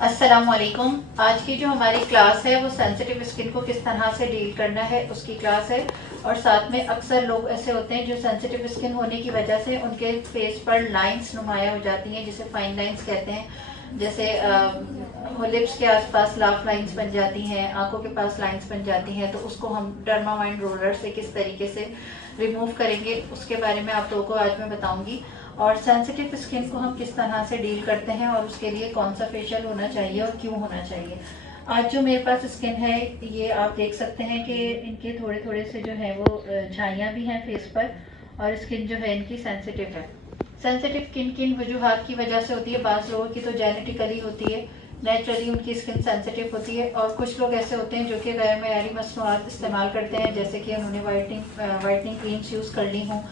अस्सलामुअलैकुम। आज की जो हमारी क्लास है वो सेंसिटिव स्किन को किस तरह से डील करना है उसकी क्लास है। और साथ में अक्सर लोग ऐसे होते हैं जो सेंसिटिव स्किन होने की वजह से उनके फेस पर लाइंस नुमाया हो जाती हैं, जिसे फाइन लाइंस कहते हैं। जैसे लिप्स के आसपास लाफ लाइंस बन जाती हैं, आंखों के पास लाइंस बन जाती हैं। तो उसको हम डर्मावाइन रोलर से किस तरीके से रिमूव करेंगे उसके बारे में आप लोगों को आज मैं बताऊंगी। और सेंसिटिव स्किन को हम किस तरह से डील करते हैं और उसके लिए कौन सा फेशियल होना चाहिए और क्यों होना चाहिए। आज जो मेरे पास स्किन है ये आप देख सकते हैं कि इनके थोड़े थोड़े से जो है वो झाइयाँ भी हैं फेस पर, और स्किन जो है इनकी सेंसिटिव है। सेंसिटिव किन किन वजूहात की वजह से होती है? बाज़ लोगों की तो जेनेटिकली होती है, नेचुरली उनकी स्किन सेंसिटिव होती है। और कुछ लोग ऐसे होते हैं जो कि गैर मयारी मसनूआत इस्तेमाल करते हैं, जैसे कि उन्होंने वाइटनिंग क्रीम्स यूज़ कर ली हों,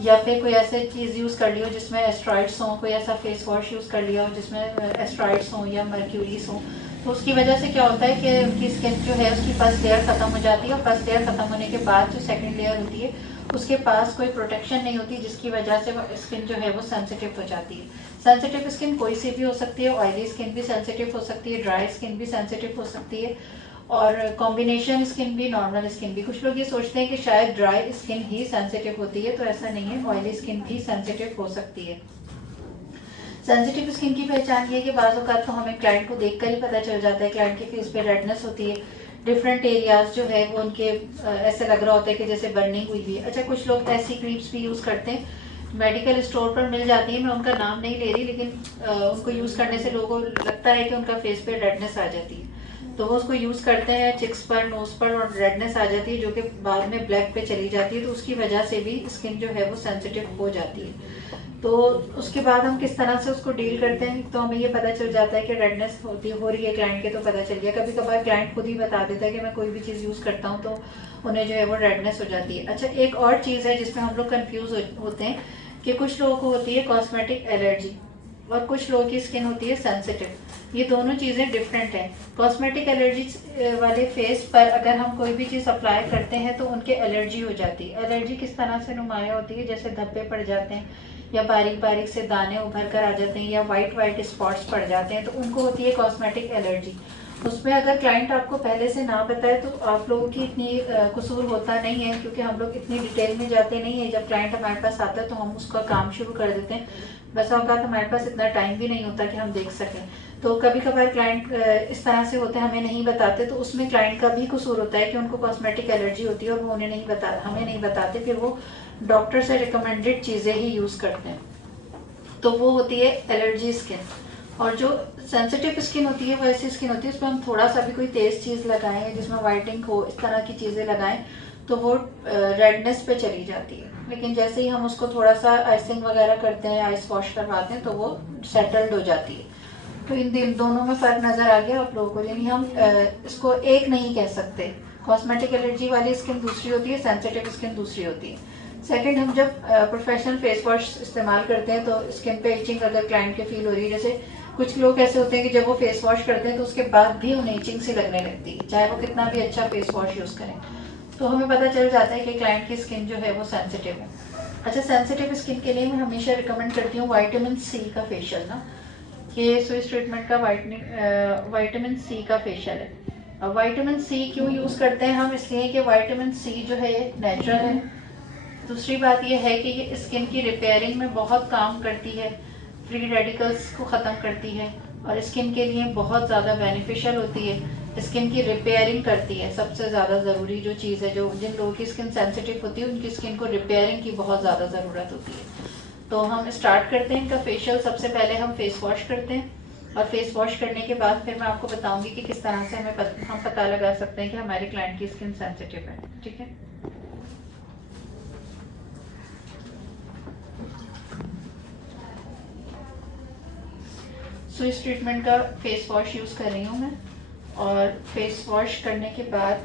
या फिर कोई ऐसे चीज़ यूज़ कर ली हो जिसमें एस्ट्रॉइड्स हों, कोई ऐसा फेस वॉश यूज़ कर लिया हो जिसमें एस्ट्रॉइड्स हों या मर्क्यूरीज हों। तो उसकी वजह से क्या होता है कि उनकी स्किन जो है उसकी फर्स्ट लेयर ख़त्म हो जाती है, और फर्स्ट लेयर ख़त्म होने के बाद जो सेकंड लेयर होती है उसके पास कोई प्रोटेक्शन नहीं होती, जिसकी वजह से वो स्किन जो है वो सेंसिटिव हो जाती है। सेंसिटिव स्किन कोई सी भी हो सकती है, ऑयली स्किन भी सेंसिटिव हो सकती है, ड्राई स्किन भी सेंसिटिव हो सकती है, और कॉम्बिनेशन स्किन भी, नॉर्मल स्किन भी। कुछ लोग ये सोचते हैं कि शायद ड्राई स्किन ही सेंसिटिव होती है, तो ऐसा नहीं है, ऑयली स्किन भी सेंसिटिव हो सकती है। सेंसिटिव स्किन की पहचान ये है कि बाज़ औक़ात तो हमें क्लाइंट को देखकर ही पता चल जाता है, क्लाइंट के फेस पे रेडनेस होती है, डिफरेंट एरियाज जो है वो उनके ऐसे लग रहा होता है कि जैसे बर्निंग हुई हुई है। अच्छा, कुछ लोग ऐसी क्रीम्स भी यूज़ करते हैं, मेडिकल स्टोर पर मिल जाती है, मैं उनका नाम नहीं ले रही, लेकिन उनको यूज़ करने से लोगों को लगता है कि उनका फेस पे रेडनेस आ जाती है, तो वो उसको यूज़ करते हैं चिक्स पर, नोज़ पर, और रेडनेस आ जाती है जो कि बाद में ब्लैक पे चली जाती है, तो उसकी वजह से भी स्किन जो है वो सेंसिटिव हो जाती है। तो उसके बाद हम किस तरह से उसको डील करते हैं, तो हमें ये पता चल जाता है कि रेडनेस हो रही है क्लाइंट के, तो पता चल गया। कभी कभार क्लाइंट खुद ही बता देता है कि मैं कोई भी चीज़ यूज़ करता हूँ तो उन्हें जो है वो रेडनेस हो जाती है। अच्छा, एक और चीज़ है जिसमें हम लोग कन्फ्यूज़ होते हैं कि कुछ लोगों को होती है कॉस्मेटिक एलर्जी और कुछ लोगों की स्किन होती है सेंसिटिव। ये दोनों चीज़ें डिफरेंट हैं। कॉस्मेटिक एलर्जी वाले फेस पर अगर हम कोई भी चीज़ अप्लाई करते हैं तो उनके एलर्जी हो जाती है। एलर्जी किस तरह से नुमाया होती है? जैसे धब्बे पड़ जाते हैं, या बारीक बारीक से दाने उभर कर आ जाते हैं, या वाइट वाइट स्पॉट्स पड़ जाते हैं, तो उनको होती है कॉस्मेटिक एलर्जी। उसमें अगर क्लाइंट आपको पहले से ना बताए तो आप लोगों की इतनी कसूर होता नहीं है, क्योंकि हम लोग इतनी डिटेल में जाते नहीं है। जब क्लाइंट हमारे पास आता है तो हम उसका काम शुरू कर देते हैं, बस औकात हमारे पास इतना टाइम भी नहीं होता कि हम देख सकें। तो कभी कभार क्लाइंट इस तरह से होते हैं, हमें नहीं बताते, तो उसमें क्लाइंट का भी कसूर होता है कि उनको कॉस्मेटिक एलर्जी होती है और वो हमें नहीं बताते, फिर वो डॉक्टर से रिकमेंडेड चीज़ें ही यूज़ करते हैं, तो वो होती है एलर्जी स्किन। और जो सेंसिटिव स्किन होती है वो ऐसी स्किन होती है उसमें हम थोड़ा सा भी कोई तेज़ चीज़ लगाएं, जिसमें वाइटिंग हो, इस तरह की चीज़ें लगाएं तो वो रेडनेस पे चली जाती है। लेकिन जैसे ही हम उसको थोड़ा सा आइसिंग वगैरह करते हैं, आइस वॉश करवाते हैं, तो वो सेटल्ड हो जाती है। तो इन दोनों में फ़र्क नज़र आ गया आप लोगों को, यानी हम इसको एक नहीं कह सकते। कॉस्मेटिक एलर्जी वाली स्किन दूसरी होती है, सेंसिटिव स्किन दूसरी होती है। सेकंड, हम जब प्रोफेशनल फेस वॉश इस्तेमाल करते हैं तो स्किन पे इचिंग अगर क्लाइंट के फील हो रही है, जैसे कुछ लोग ऐसे होते हैं कि जब वो फेस वॉश करते हैं तो उसके बाद भी उन्हें इचिंग सी लगने लगती है, चाहे वो कितना भी अच्छा फेस वॉश यूज़ करें, तो हमें पता चल जाता है कि क्लाइंट की स्किन जो है वो सेंसिटिव है। अच्छा, सेंसिटिव स्किन के लिए मैं हमेशा रिकमेंड करती हूँ विटामिन सी का फेशियल ना, ये स्विस ट्रीटमेंट का विटामिन सी का फेशियल है। विटामिन सी क्यों यूज़ करते हैं हम? इसलिए कि विटामिन सी जो है ये नेचुरल है। दूसरी बात यह है कि ये स्किन की रिपेयरिंग में बहुत काम करती है, फ्री रेडिकल्स को ख़त्म करती है, और स्किन के लिए बहुत ज़्यादा बेनिफिशियल होती है। स्किन की रिपेयरिंग करती है, सबसे ज़्यादा ज़रूरी जो चीज़ है, जो जिन लोगों की स्किन सेंसिटिव होती है उनकी स्किन को रिपेयरिंग की बहुत ज़्यादा ज़रूरत होती है। तो हम स्टार्ट करते हैं इनका फेशियल। सबसे पहले हम फेस वॉश करते हैं, और फेस वॉश करने के बाद फिर मैं आपको बताऊंगी कि किस तरह से हम पता लगा सकते हैं कि हमारे क्लाइंट की स्किन सेंसिटिव है। ठीक है, स्विस ट्रीटमेंट का फेस वॉश यूज़ कर रही हूँ मैं। और फेस वॉश करने के बाद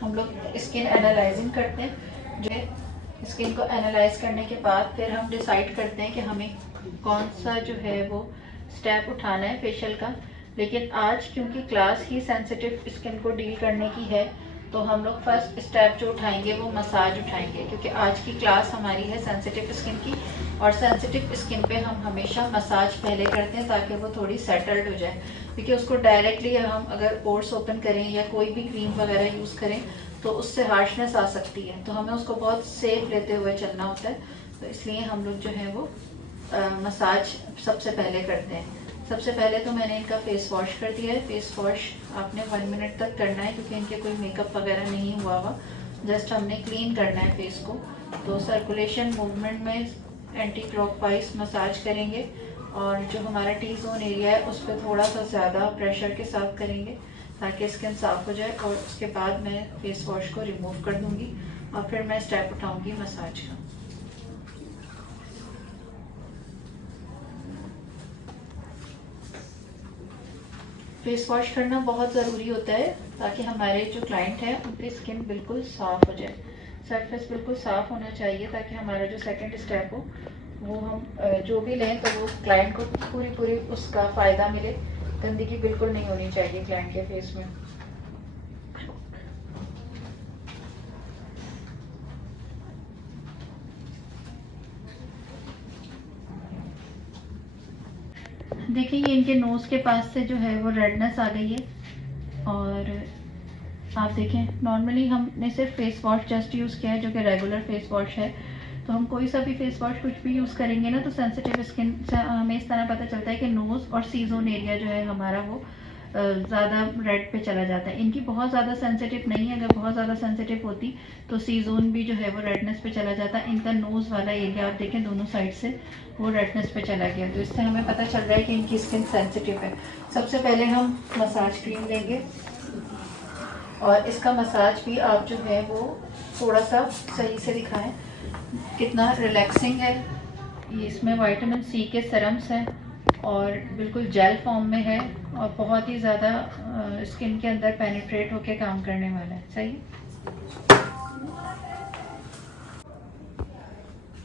हम लोग स्किन एनालाइजिंग करते हैं। जो स्किन को एनालाइज करने के बाद फिर हम डिसाइड करते हैं कि हमें कौन सा जो है वो स्टेप उठाना है फेशियल का। लेकिन आज क्योंकि क्लास ही सेंसिटिव स्किन को डील करने की है, तो हम लोग फर्स्ट स्टेप जो उठाएंगे वो मसाज उठाएंगे, क्योंकि आज की क्लास हमारी है सेंसिटिव स्किन की, और सेंसिटिव स्किन पे हम हमेशा मसाज पहले करते हैं ताकि वो थोड़ी सेटल्ड हो जाए। क्योंकि उसको डायरेक्टली हम अगर पोर्स ओपन करें या कोई भी क्रीम वगैरह यूज़ करें तो उससे हार्शनेस आ सकती है, तो हमें उसको बहुत सेफ लेते हुए चलना होता है। तो इसलिए हम लोग जो है वो मसाज सबसे पहले करते हैं। सबसे पहले तो मैंने इनका फेस वॉश कर दिया है। फेस वॉश आपने 1 मिनट तक करना है, क्योंकि इनके कोई मेकअप वगैरह नहीं हुआ हुआ, जस्ट हमने क्लीन करना है फेस को। तो सर्कुलेशन मूवमेंट में एंटी क्लॉकवाइज मसाज करेंगे, और जो हमारा टी जोन एरिया है उस पर थोड़ा सा ज़्यादा प्रेशर के साथ करेंगे ताकि स्किन साफ़ हो जाए। और उसके बाद मैं फेस वॉश को रिमूव कर दूँगी और फिर मैं स्टेप उठाऊँगी मसाज का। फेस वॉश करना बहुत ज़रूरी होता है ताकि हमारे जो क्लाइंट हैं उनकी स्किन बिल्कुल साफ़ हो जाए, सरफेस बिल्कुल साफ़ होना चाहिए, ताकि हमारा जो सेकंड स्टेप हो वो हम जो भी लें तो वो क्लाइंट को पूरी उसका फ़ायदा मिले। गंदगी बिल्कुल नहीं होनी चाहिए क्लाइंट के फेस में। देखिए ये इनके नोज़ के पास से जो है वो रेडनेस आ गई है, और आप देखें नॉर्मली हमने सिर्फ फेस वॉश जस्ट यूज़ किया है जो कि रेगुलर फेस वॉश है। तो हम कोई सा भी फेस वॉश कुछ भी यूज़ करेंगे ना, तो सेंसिटिव स्किन से हमें इस तरह पता चलता है कि नोज़ और सी जोन एरिया जो है हमारा वो ज़्यादा रेड पे चला जाता है। इनकी बहुत ज़्यादा सेंसिटिव नहीं है, अगर बहुत ज़्यादा सेंसिटिव होती तो सी जोन भी जो है वो रेडनेस पे चला जाता। इनका नोज़ वाला एरिया आप देखें दोनों साइड से वो रेडनेस पे चला गया, तो इससे हमें पता चल रहा है कि इनकी स्किन सेंसिटिव है। सबसे पहले हम मसाज क्रीम लेंगे, और इसका मसाज भी आप जो है वो थोड़ा सा सही से दिखाएं कितना रिलैक्सिंग है। ये इसमें विटामिन सी के सीरम्स हैं और बिल्कुल जेल फॉर्म में है, और बहुत ही ज़्यादा स्किन के अंदर पेनिट्रेट होके काम करने वाला है। सही,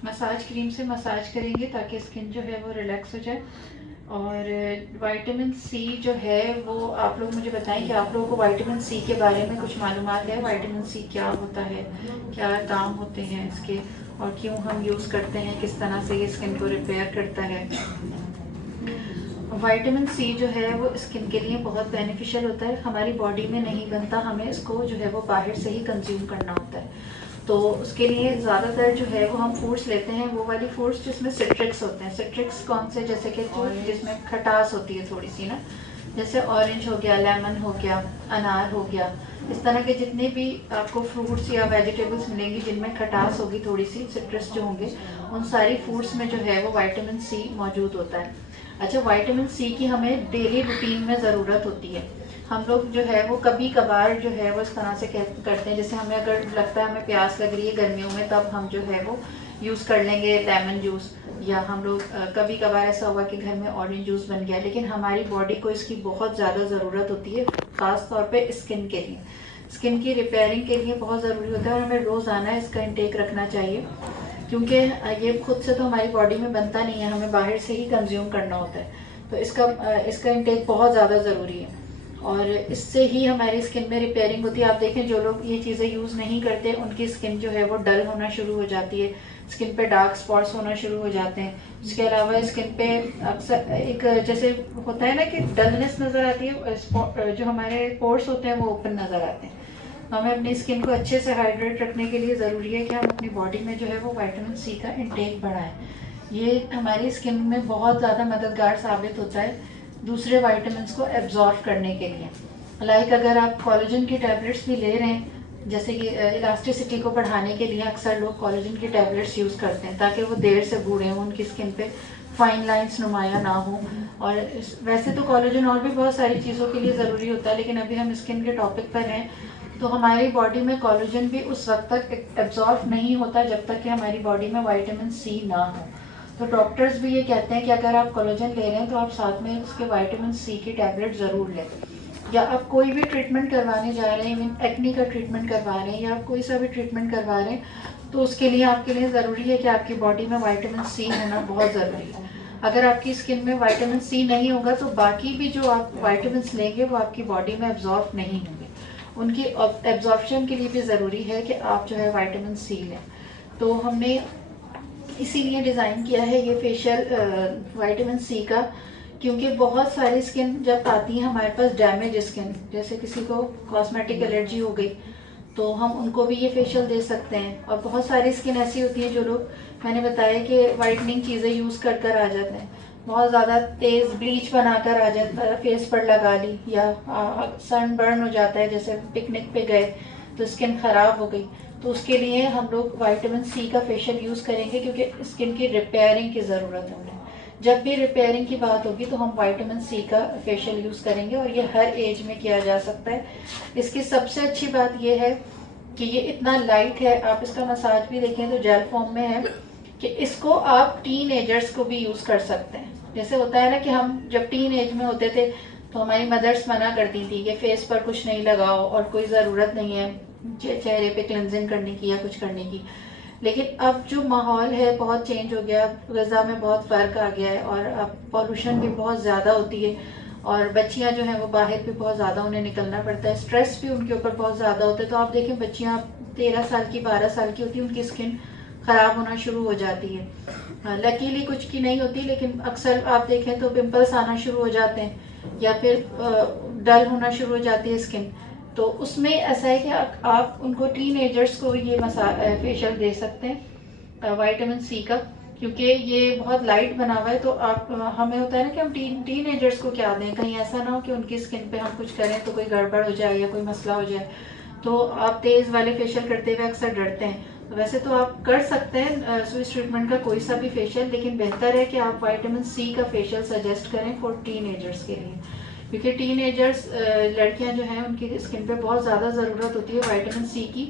मसाज क्रीम से मसाज करेंगे ताकि स्किन जो है वो रिलैक्स हो जाए। और विटामिन सी जो है वो आप लोग मुझे बताएं कि आप लोगों को विटामिन सी के बारे में कुछ मालूमात है? विटामिन सी क्या होता है, क्या काम होते हैं इसके, और क्यों हम यूज़ करते हैं, किस तरह से ये स्किन को रिपेयर करता है? विटामिन सी जो है वो स्किन के लिए बहुत बेनिफिशियल होता है, हमारी बॉडी में नहीं बनता, हमें इसको जो है वो बाहर से ही कंज्यूम करना होता है। तो उसके लिए ज़्यादातर जो है वो हम फ्रूट्स लेते हैं, वो वाली फ्रूट्स जिसमें सिट्रिक्स होते हैं। सिट्रिक्स कौन से? जैसे कि जिसमें खटास होती है थोड़ी सी ना, जैसे ऑरेंज हो गया, लेमन हो गया, अनार हो गया, इस तरह के जितने भी आपको फ्रूट्स या वेजिटेबल्स मिलेंगी जिनमें खटास होगी थोड़ी सी, सिट्रस जो होंगे, उन सारी फ्रूट्स में जो है वो विटामिन सी मौजूद होता है। अच्छा, विटामिन सी की हमें डेली रूटीन में ज़रूरत होती है। हम लोग जो है वो कभी कभार जो है वो इस तरह से करते हैं, जैसे हमें अगर लगता है हमें प्यास लग रही है गर्मियों में, तब हम जो है वो यूज़ कर लेंगे लेमन जूस, या हम लोग कभी कभार ऐसा हुआ कि घर में ऑरेंज जूस बन गया। लेकिन हमारी बॉडी को इसकी बहुत ज़्यादा ज़रूरत होती है, ख़ास तौर पे स्किन के लिए, स्किन की रिपेयरिंग के लिए बहुत ज़रूरी होता है, और हमें रोज़ाना इसका इंटेक रखना चाहिए, क्योंकि ये खुद से तो हमारी बॉडी में बनता नहीं है, हमें बाहर से ही कंज्यूम करना होता है। तो इसका इंटेक बहुत ज़्यादा ज़रूरी है, और इससे ही हमारी स्किन में रिपेयरिंग होती है। आप देखें जो लोग ये चीज़ें यूज़ नहीं करते उनकी स्किन जो है वो डल होना शुरू हो जाती है, स्किन पे डार्क स्पॉट्स होना शुरू हो जाते हैं। इसके अलावा स्किन पे अक्सर एक जैसे होता है ना कि डलनेस नज़र आती है, जो हमारे पोर्स होते हैं वो ओपन नज़र आते हैं। हमें अपनी स्किन को अच्छे से हाइड्रेट रखने के लिए ज़रूरी है कि हम अपनी बॉडी में जो है वो विटामिन सी का इंटेक बढ़ाएं। ये हमारी स्किन में बहुत ज़्यादा मददगार साबित होता है दूसरे विटामिन्स को एब्जॉर्ब करने के लिए। लाइक अगर आप कोलेजन की टैबलेट्स भी ले रहे हैं, जैसे कि इलास्टिसिटी को बढ़ाने के लिए अक्सर लोग कोलेजन की टैबलेट्स यूज़ करते हैं ताकि वो देर से बूढ़े हों, उनकी स्किन पे फाइन लाइंस नुमाया ना हो। और वैसे तो कोलेजन और भी बहुत सारी चीज़ों के लिए ज़रूरी होता है, लेकिन अभी हम स्किन के टॉपिक पर हैं, तो हमारी बॉडी में कोलेजन भी उस वक्त तक एब्जॉर्ब नहीं होता जब तक कि हमारी बॉडी में विटामिन सी ना हो। तो डॉक्टर्स भी ये कहते हैं कि अगर आप कोलेजन ले रहे हैं तो आप साथ में उसके विटामिन सी की टैबलेट ज़रूर लें। या आप कोई भी ट्रीटमेंट करवाने जा रहे हैं, इवन एक्नी का ट्रीटमेंट करवा रहे हैं, या आप कोई सा भी ट्रीटमेंट करवा रहे हैं, तो उसके लिए आपके लिए ज़रूरी है कि आपकी बॉडी में विटामिन सी होना बहुत ज़रूरी है। अगर आपकी स्किन में विटामिन सी नहीं होगा तो बाकी भी जो आप विटामिन लेंगे वो आपकी बॉडी में एब्जॉर्ब नहीं होंगे, उनकी एब्जॉर्प्शन के लिए भी ज़रूरी है कि आप जो है विटामिन सी लें। तो हमने इसीलिए डिज़ाइन किया है ये फेशियल विटामिन सी का, क्योंकि बहुत सारी स्किन जब आती है हमारे पास डैमेज स्किन, जैसे किसी को कॉस्मेटिक एलर्जी हो गई तो हम उनको भी ये फेशियल दे सकते हैं। और बहुत सारी स्किन ऐसी होती है जो लोग, मैंने बताया कि वाइटनिंग चीज़ें यूज़ कर कर आ जाते हैं, बहुत ज़्यादा तेज़ ब्लीच बनाकर आ जाता है, फेस पर लगा ली, या सन बर्न हो जाता है, जैसे पिकनिक पे गए तो स्किन ख़राब हो गई, तो उसके लिए हम लोग विटामिन सी का फेशियल यूज़ करेंगे, क्योंकि स्किन की रिपेयरिंग की ज़रूरत है उन्हें। जब भी रिपेयरिंग की बात होगी तो हम विटामिन सी का फेशियल यूज़ करेंगे, और ये हर एज में किया जा सकता है। इसकी सबसे अच्छी बात ये है कि ये इतना लाइट है, आप इसका मसाज भी देखें तो जेल फॉर्म में है, कि इसको आप टीन एजर्स को भी यूज़ कर सकते हैं। जैसे होता है ना कि हम जब टीन एज में होते थे तो हमारी मदर्स मना करती थी कि फेस पर कुछ नहीं लगाओ और कोई ज़रूरत नहीं है चेहरे पे क्लिनजिंग करने की या कुछ करने की। लेकिन अब जो माहौल है बहुत चेंज हो गया, ग़िज़ा में बहुत फ़र्क आ गया है, और अब पॉल्यूशन भी बहुत ज़्यादा होती है, और बच्चियां जो हैं वो बाहर भी बहुत ज़्यादा उन्हें निकलना पड़ता है, स्ट्रेस भी उनके ऊपर बहुत ज़्यादा होता है। तो आप देखें बच्चियां 13 साल की 12 साल की होती हैं, उनकी स्किन ख़राब होना शुरू हो जाती है। लकीली कुछ की नहीं होती, लेकिन अक्सर आप देखें तो पिंपल्स आना शुरू हो जाते हैं, या फिर डल होना शुरू हो जाती है स्किन। तो उसमें ऐसा है कि आप उनको टीनेजर्स को ये फेशियल दे सकते हैं विटामिन सी का, क्योंकि ये बहुत लाइट बना हुआ है। तो आप हमें होता है ना कि हम टीनेजर्स को क्या दें, कहीं ऐसा ना हो कि उनकी स्किन पे हम कुछ करें तो कोई गड़बड़ हो जाए या कोई मसला हो जाए। तो आप तेज़ वाले फेशियल करते हुए अक्सर डरते हैं, तो वैसे तो आप कर सकते हैं स्विस ट्रीटमेंट का कोई सा भी फेशियल, लेकिन बेहतर है कि आप विटामिन सी का फेशियल सजेस्ट करें फॉर टीनेजर्स के लिए, क्योंकि टीनेजर्स लड़कियां जो हैं उनकी स्किन पे बहुत ज़्यादा ज़रूरत होती है विटामिन सी की,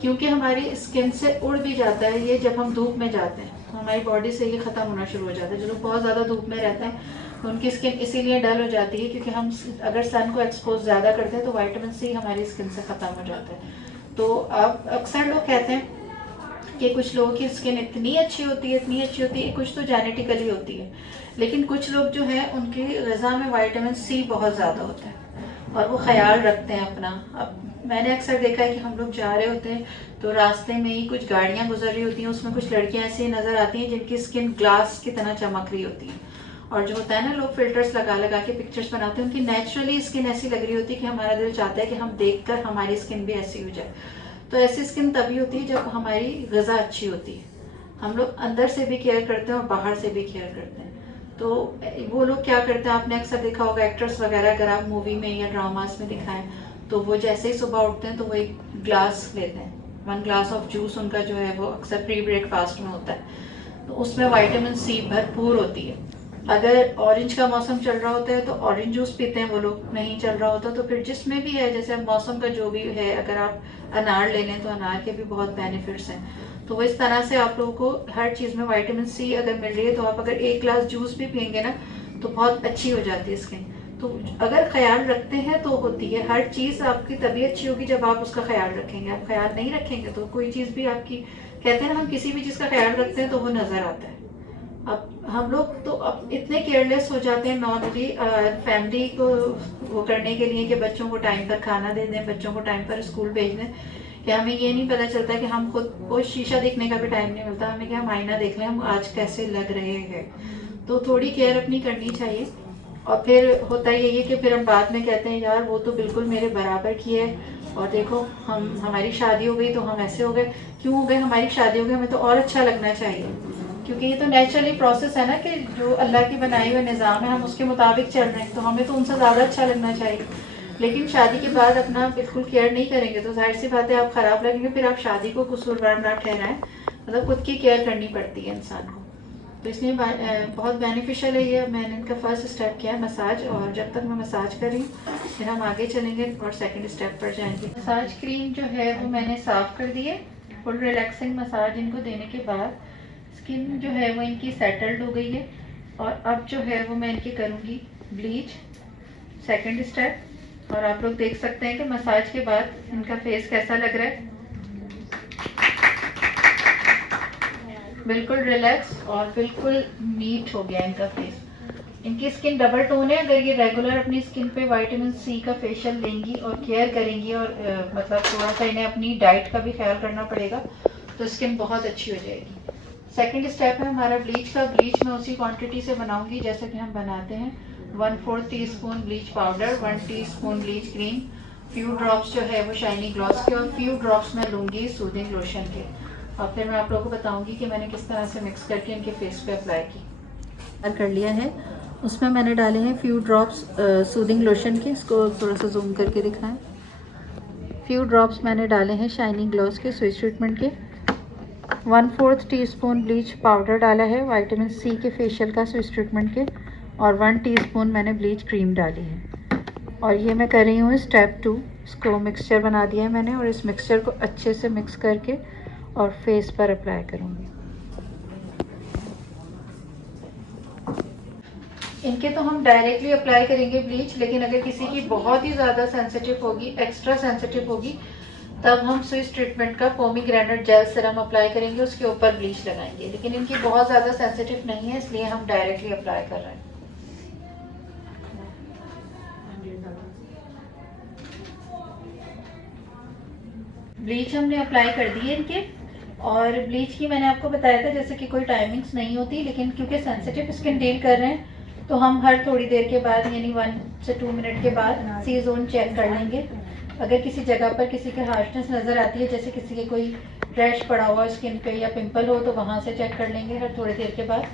क्योंकि हमारी स्किन से उड़ भी जाता है ये जब हम धूप में जाते हैं, हमारी बॉडी से ये ख़त्म होना शुरू हो जाता है। जो लोग बहुत ज़्यादा धूप में रहते हैं तो उनकी स्किन इसीलिए डल हो जाती है, क्योंकि हम अगर सन को एक्सपोज ज़्यादा करते हैं तो विटामिन सी हमारी स्किन से ख़त्म हो जाता है। तो आप अक्सर लोग कहते हैं कि कुछ लोगों की स्किन इतनी अच्छी होती है, इतनी अच्छी होती है, कुछ तो जेनेटिकली होती है, लेकिन कुछ लोग जो हैं उनकी ग़िज़ा में विटामिन सी बहुत ज़्यादा होता है और वो ख्याल रखते हैं अपना। अब मैंने अक्सर देखा है कि हम लोग जा रहे होते हैं तो रास्ते में ही कुछ गाड़ियाँ गुजर रही होती हैं, उसमें कुछ लड़कियाँ ऐसी नज़र आती हैं जिनकी स्किन ग्लास की तरह चमक रही होती है, और जो होता है ना लोग फिल्टर्स लगा लगा के पिक्चर्स बनाते हैं, उनकी नेचुरली स्किन ऐसी लग रही होती है कि हमारा दिल चाहता है कि हम देखकर हमारी स्किन भी ऐसी हो जाए। तो ऐसी स्किन तभी होती है जब हमारी ग़िज़ा अच्छी होती है, हम लोग अंदर से भी केयर करते हैं और बाहर से भी केयर करते हैं। तो वो लोग क्या करते हैं, आपने अक्सर देखा होगा एक्टर्स वगैरह अगर आप मूवी में या ड्रामास में दिखाएं तो वो जैसे ही सुबह उठते हैं तो वो एक ग्लास लेते हैं, 1 ग्लास ऑफ जूस उनका जो है वो अक्सर प्री ब्रेकफास्ट में होता है, तो उसमें विटामिन सी भरपूर होती है। अगर ऑरेंज का मौसम चल रहा होता है तो ऑरेंज जूस पीते हैं वो लोग, नहीं चल रहा होता तो फिर जिसमें भी है, जैसे मौसम का जो भी है, अगर आप अनार ले लें तो अनार के भी बहुत बेनिफिट्स हैं। तो वो इस तरह से आप लोगों को हर चीज़ में विटामिन सी अगर मिल रही है, तो आप अगर 1 ग्लास जूस भी पियेंगे ना तो बहुत अच्छी हो जाती है स्किन। तो अगर ख्याल रखते हैं तो होती है हर चीज़, आपकी तभी अच्छी होगी जब आप उसका ख्याल रखेंगे। आप ख्याल नहीं रखेंगे तो कोई चीज़ भी आपकी, कहते हैं ना हम किसी भी चीज़ का ख्याल रखते हैं तो वो नज़र आता है। अब हम लोग तो अब इतने केयरलेस हो जाते हैं नॉर्मली फैमिली को वो करने के लिए कि बच्चों को टाइम पर खाना दे दें, बच्चों को टाइम पर स्कूल भेज दें, कि हमें ये नहीं पता चलता कि हम खुद को शीशा देखने का भी टाइम नहीं मिलता हमें कि हम आईना देख लें हम आज कैसे लग रहे हैं। तो थोड़ी केयर अपनी करनी चाहिए। और फिर होता यही है कि फिर हम बाद में कहते हैं यार वो तो बिल्कुल मेरे बराबर की है, और देखो हमारी शादी हो गई तो हम ऐसे हो गए। क्यों हो गए हमारी शादी हो गई, हमें तो और अच्छा लगना चाहिए, क्योंकि ये तो नेचुरली प्रोसेस है ना कि जो अल्लाह की बनाई हुए निज़ाम है हम उसके मुताबिक चल रहे हैं, तो हमें तो उनसे ज़्यादा अच्छा लगना चाहिए। लेकिन शादी के बाद अपना बिल्कुल केयर नहीं करेंगे तो जाहिर सी बात है आप ख़राब लगेंगे, फिर आप शादी को कसूरवार ना ठहराएं, मतलब खुद की केयर करनी पड़ती है इंसान को। तो इसलिए बहुत बेनिफिशियल है ये। मैंने इनका फर्स्ट स्टेप किया है मसाज, और जब तक मैं मसाज कर रही हूँ फिर हम आगे चलेंगे और सेकंड स्टेप पर जाएंगे। मसाज क्रीम जो है वो मैंने साफ़ कर दी है। फुल रिलैक्सिंग मसाज इनको देने के बाद स्किन जो है वो इनकी सेटल्ड हो गई है, और अब जो है वो मैं इनकी करूँगी ब्लीच, सेकंड स्टेप। और आप लोग देख सकते हैं कि मसाज के बाद इनका फेस कैसा लग रहा है, बिल्कुल रिलैक्स और बिल्कुल नीट हो गया इनका फेस। इनकी स्किन डबल टोन है। अगर ये रेगुलर अपनी स्किन पे विटामिन सी का फेशियल लेंगी और केयर करेंगी और मतलब थोड़ा सा इन्हें अपनी डाइट का भी ख्याल करना पड़ेगा तो स्किन बहुत अच्छी हो जाएगी। सेकंड स्टेप है हमारा ब्लीच का। ब्लीच मैं उसी क्वांटिटी से बनाऊंगी जैसे कि हम बनाते हैं। 1/4 teaspoon bleach powder, 1 teaspoon bleach cream, few drops जो है वो शाइनी ग्लॉस के और फ्यू ड्रॉप्स मैं लूँगी सूदिंग लोशन के। और फिर मैं आप लोगों को बताऊंगी कि मैंने किस तरह से मिक्स करके इनके फेस पे अप्लाई की। कर लिया है, उसमें मैंने डाले हैं फ्यू ड्रॉप्स सूदिंग लोशन के। इसको थोड़ा सा जूम करके दिखाएं। फ्यू ड्रॉप्स मैंने डाले हैं शाइनिंग ग्लॉस के स्विच ट्रीटमेंट के। 1/4 टीस्पून ब्लीच पाउडर डाला है विटामिन सी के फेशियल का स्विच ट्रीटमेंट के। और 1 टीस्पून मैंने ब्लीच क्रीम डाली है। और ये मैं कर रही हूँ स्टेप 2। इसको मिक्सचर बना दिया है मैंने और इस मिक्सचर को अच्छे से मिक्स करके और फेस पर अप्लाई करूँगी। इनके तो हम डायरेक्टली अप्लाई करेंगे ब्लीच, लेकिन अगर किसी की बहुत ही ज़्यादा सेंसिटिव होगी, एक्स्ट्रा सेंसिटिव होगी, तब हम स्विस ट्रीटमेंट का पोमीग्रेनेट जेल सीरम अप्लाई करेंगे, उसके ऊपर ब्लीच लगाएंगे। लेकिन इनकी बहुत ज़्यादा सेंसिटिव नहीं है इसलिए हम डायरेक्टली अप्लाई कर रहे हैं। ब्लीच हमने अप्लाई कर दी है इनके। और ब्लीच की मैंने आपको बताया था जैसे कि कोई टाइमिंग्स नहीं होती, लेकिन क्योंकि सेंसिटिव स्किन डील कर रहे हैं तो हम हर थोड़ी देर के बाद यानी 1 से 2 मिनट के बाद सी जोन चेक कर लेंगे। अगर किसी जगह पर किसी के हार्शनेस नज़र आती है, जैसे किसी के कोई रैश पड़ा हुआ स्किन पे या पिंपल हो, तो वहाँ से चेक कर लेंगे हर थोड़ी देर के बाद।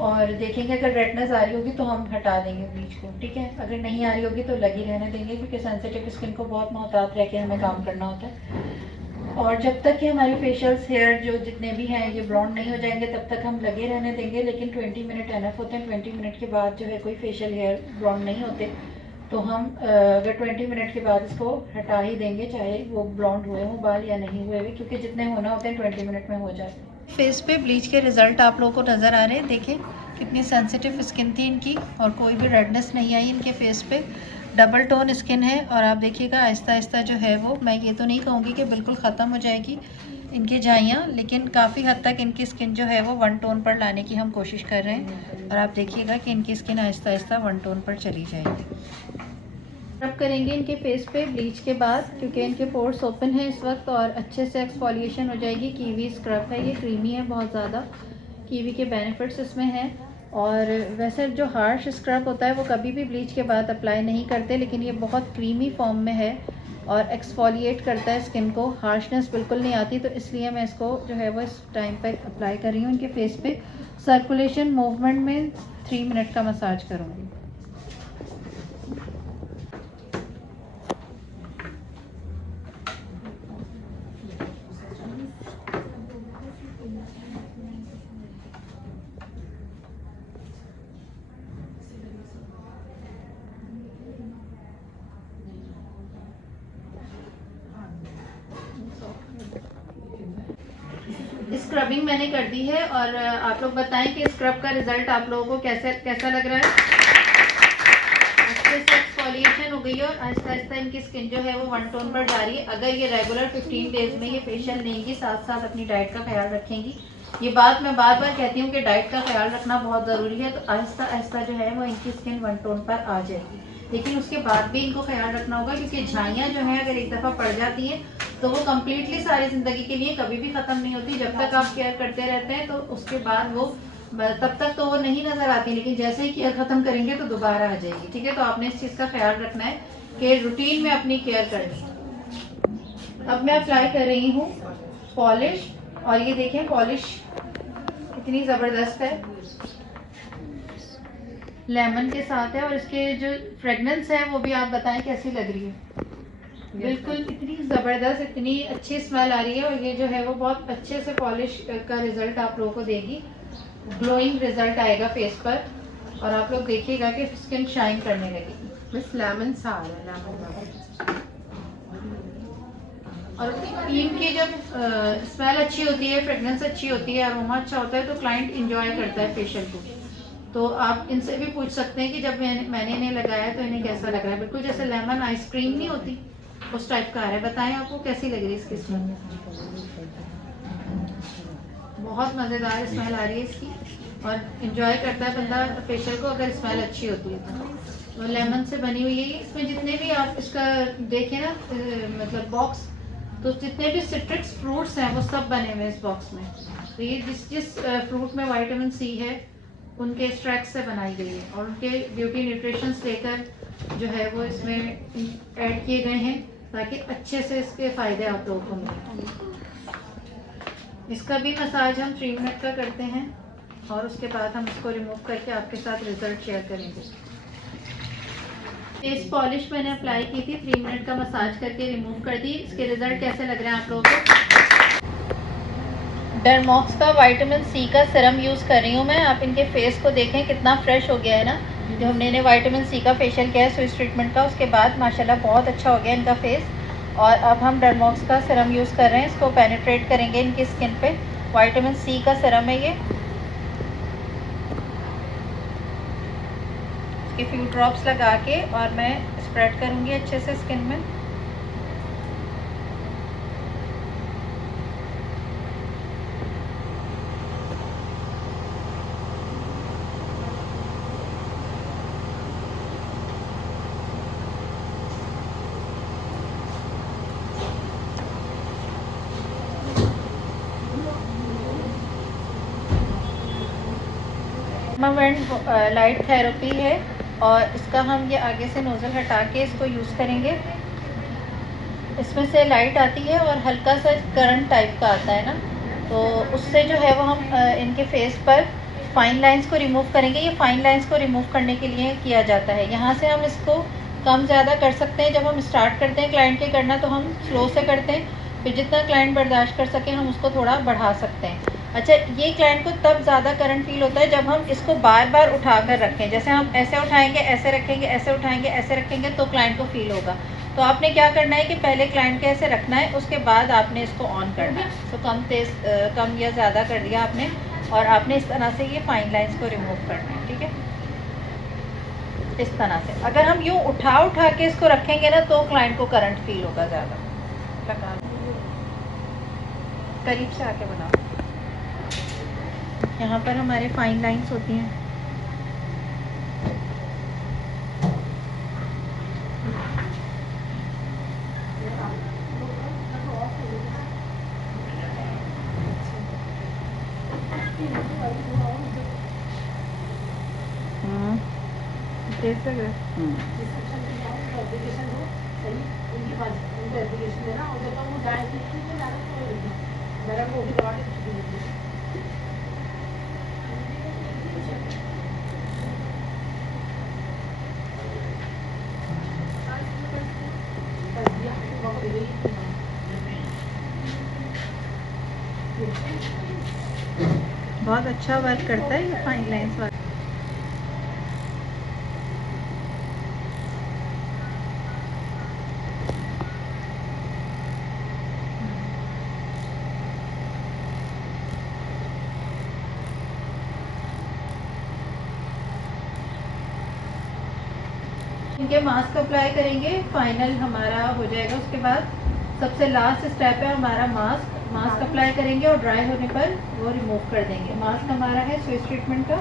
और देखेंगे अगर रेडनेस आ रही होगी तो हम हटा देंगे ब्लीच को, ठीक है। अगर नहीं आ रही होगी तो लगी रहने देंगे, क्योंकि सेंसिटिव स्किन को बहुत मोहतात रह के हमें काम करना होता है। और जब तक कि हमारे फेशियल्स हेयर जो जितने भी हैं ये ब्लॉन्ड नहीं हो जाएंगे तब तक हम लगे रहने देंगे। लेकिन 20 मिनट एनफ होते हैं। 20 मिनट के बाद जो है कोई फेशियल हेयर ब्लॉन्ड नहीं होते तो हम अगर 20 मिनट के बाद इसको हटा ही देंगे, चाहे वो ब्लॉन्ड हुए हों बाल या नहीं हुए हुए, क्योंकि जितने होना होते हैं 20 मिनट में हो जाते हैं। फेस पे ब्लीच के रिजल्ट आप लोगों को नज़र आ रहे हैं। देखें कितनी सेंसिटिव स्किन थी इनकी और कोई भी रेडनेस नहीं आई इनके फेस पे। डबल टोन स्किन है और आप देखिएगा आहिस्ता आहिस्ता जो है वो, मैं ये तो नहीं कहूँगी कि बिल्कुल ख़त्म हो जाएगी इनकी झाइयाँ, लेकिन काफ़ी हद तक इनकी स्किन जो है वो 1 टोन पर लाने की हम कोशिश कर रहे हैं। और आप देखिएगा कि इनकी स्किन आहिस्ता आहिस्ता 1 टोन पर चली जाएगी। स्क्रब करेंगे इनके फेस पे ब्लीच के बाद, क्योंकि इनके पोर्स ओपन है इस वक्त और अच्छे से एक्सफोलिएशन हो जाएगी। कीवी स्क्रब है, ये क्रीमी है बहुत ज़्यादा, कीवी के बेनिफिट्स इसमें हैं। और वैसे जो हार्श स्क्रब होता है वो कभी भी ब्लीच के बाद अप्लाई नहीं करते, लेकिन ये बहुत क्रीमी फॉर्म में है और एक्सफोलिएट करता है स्किन को, हार्शनेस बिल्कुल नहीं आती। तो इसलिए मैं इसको जो है वो इस टाइम पर अप्लाई कर रही हूँ इनके फेस पे। सर्कुलेशन मूवमेंट में 3 मिनट का मसाज करूँगी। स्क्रबिंग मैंने कर दी है और आप लोग बताएं कि स्क्रब का रिजल्ट आप लोगों को कैसा लग रहा है। अच्छे से एक्सफोलिएशन हो गई है और आहिस्ता आहिस्ता इनकी स्किन जो है वो 1 टोन पर जा रही है। अगर ये रेगुलर 15 डेज में ये फेशियल लेंगी, साथ साथ अपनी डाइट का ख्याल रखेंगी। ये बात मैं बार बार कहती हूँ कि डाइट का ख्याल रखना बहुत ज़रूरी है, तो आहिस्ता आहिस्ता जो है वो इनकी स्किन 1 टोन पर आ जाएगी। लेकिन उसके बाद भी इनको ख्याल रखना होगा, क्योंकि झाइयाँ जो है अगर एक दफ़ा पड़ जाती हैं तो वो कम्प्लीटली सारी ज़िंदगी के लिए कभी भी ख़त्म नहीं होती। जब तक आप केयर करते रहते हैं तो उसके बाद वो तब तक तो वो नहीं नज़र आती, लेकिन जैसे ही केयर ख़त्म करेंगे तो दोबारा आ जाएगी, ठीक है। तो आपने इस चीज़ का ख्याल रखना है कि रूटीन में अपनी केयर करनी है। अब मैं अप्लाई कर रही हूँ पॉलिश, और ये देखें पॉलिश कितनी ज़बरदस्त है, लेमन के साथ है। और इसके जो फ्रेगनेंस है वो भी आप बताएं कैसी लग रही है। बिल्कुल इतनी ज़बरदस्त, इतनी अच्छी स्मेल आ रही है। और ये जो है वो बहुत अच्छे से पॉलिश का रिज़ल्ट आप लोगों को देगी, ग्लोइंग रिजल्ट आएगा फेस पर और आप लोग देखिएगा कि स्किन शाइन करने लगेगी। बस लेमन सा आ रहा है, लेमन। और क्रीम की जब स्मेल अच्छी होती है, फ्रेगनेंस अच्छी होती है, अरोमा अच्छा होता है, तो क्लाइंट इंजॉय करता है फेशियल को। तो आप इनसे भी पूछ सकते हैं कि जब मैंने इन्हें लगाया तो इन्हें कैसा लग रहा है। बिल्कुल जैसे लेमन आइसक्रीम नहीं होती उस टाइप का आ रहा है। बताएं आपको कैसी लग रही है इसकी स्मेल। बहुत मज़ेदार स्मेल आ रही है इसकी। और इंजॉय करता है बंदा फेशियल को अगर स्मेल अच्छी होती है तो लेमन से बनी हुई है ये। इसमें जितने भी आप इसका देखें ना मतलब बॉक्स, तो जितने भी सिट्रिक्स फ्रूट्स हैं वो सब बने हुए हैं इस बॉक्स में। तो ये जिस जिस फ्रूट में विटामिन सी है उनके एक्सट्रैक्ट से बनाई गई है और उनके ब्यूटी न्यूट्रिशंस लेकर जो है वो इसमें ऐड किए गए हैं ताकि अच्छे से इसके फ़ायदे आप लोगों को मिलें। इसका भी मसाज हम 3 मिनट का करते हैं और उसके बाद हम इसको रिमूव करके आपके साथ रिजल्ट शेयर करेंगे। फेस पॉलिश मैंने अप्लाई की थी, 3 मिनट का मसाज करके रिमूव कर दी। इसके रिजल्ट कैसे लग रहे हैं आप लोगों को? डरमॉक्स का विटामिन सी का सीरम यूज़ कर रही हूँ मैं। आप इनके फेस को देखें कितना फ्रेश हो गया है ना, जो हमने इन्हें विटामिन सी का फेशियल किया है स्विस ट्रीटमेंट का, उसके बाद माशाल्लाह बहुत अच्छा हो गया इनका फेस। और अब हम डरमॉक्स का सीरम यूज़ कर रहे हैं, इसको पेनिट्रेट करेंगे इनकी स्किन पे। विटामिन सी का सीरम है ये, इसके फ्यू ड्रॉप्स लगा के और मैं स्प्रेड करूँगी अच्छे से स्किन में। लाइट थेरेपी है और इसका हम ये आगे से नोज़ल हटा के इसको यूज़ करेंगे। इसमें से लाइट आती है और हल्का सा करंट टाइप का आता है ना, तो उससे जो है वो हम इनके फेस पर फाइन लाइंस को रिमूव करेंगे। ये फाइन लाइंस को रिमूव करने के लिए किया जाता है। यहाँ से हम इसको कम ज़्यादा कर सकते हैं। जब हम स्टार्ट करते हैं क्लाइंट के करना तो हम स्लो से करते हैं, फिर जितना क्लाइंट बर्दाश्त कर सके हम उसको थोड़ा बढ़ा सकते हैं। अच्छा, ये क्लाइंट को तब ज़्यादा करंट फील होता है जब हम इसको बार बार उठा कर रखें। जैसे हम ऐसे उठाएंगे, ऐसे रखेंगे, ऐसे उठाएंगे, ऐसे रखेंगे तो क्लाइंट को फील होगा। तो आपने क्या करना है कि पहले क्लाइंट के ऐसे रखना है, उसके बाद आपने इसको ऑन करना है। तो कम या ज़्यादा कर दिया आपने और आपने इस तरह से ये फाइन लाइंस को रिमूव करना है, ठीक है। इस तरह से अगर हम यूँ उठा के इसको रखेंगे ना तो क्लाइंट को करंट फील होगा ज़्यादा। लगा करीब से आके बनाओ। यहाँ पर हमारे फाइन लाइंस होती हैं। देख सकते बहुत अच्छा वर्क करता है ये फाइन लाइंस वाला। इनके मास्क अप्लाई करेंगे, फाइनल हमारा हो जाएगा। उसके बाद सबसे लास्ट स्टेप है हमारा मास्क अप्लाई करेंगे और ड्राई होने पर वो रिमूव कर देंगे। मास्क हमारा है स्विस ट्रीटमेंट का,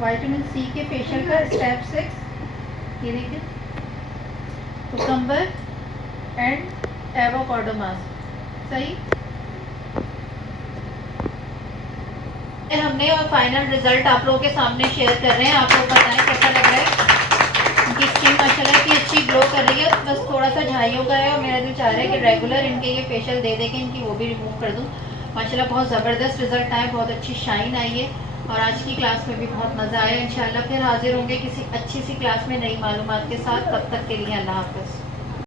विटामिन सी के फेशियल का स्टेप 6। ये देखिए, कुकुम्बर एंड एवोकाडो मास्क। सही हमने और फाइनल रिजल्ट आप लोगों के सामने शेयर कर रहे हैं। आप लोग बताएं कैसा लग रहा है। इनकी स्किन माशाल्लाह की अच्छी ग्लो कर रही है, बस थोड़ा सा झाइयों का है और मेरा दिल चाह रहा है कि रेगुलर इनके ये फेशियल दे के इनकी वो भी रिमूव कर दूं। माशाल्लाह बहुत ज़बरदस्त रिजल्ट आए, बहुत अच्छी शाइन आई है और आज की क्लास में भी बहुत मज़ा आया। इंशाल्लाह फिर हाजिर होंगे किसी अच्छी सी क्लास में नई मालूमात के साथ। तब तक के लिए अल्लाह हाफ़िज़।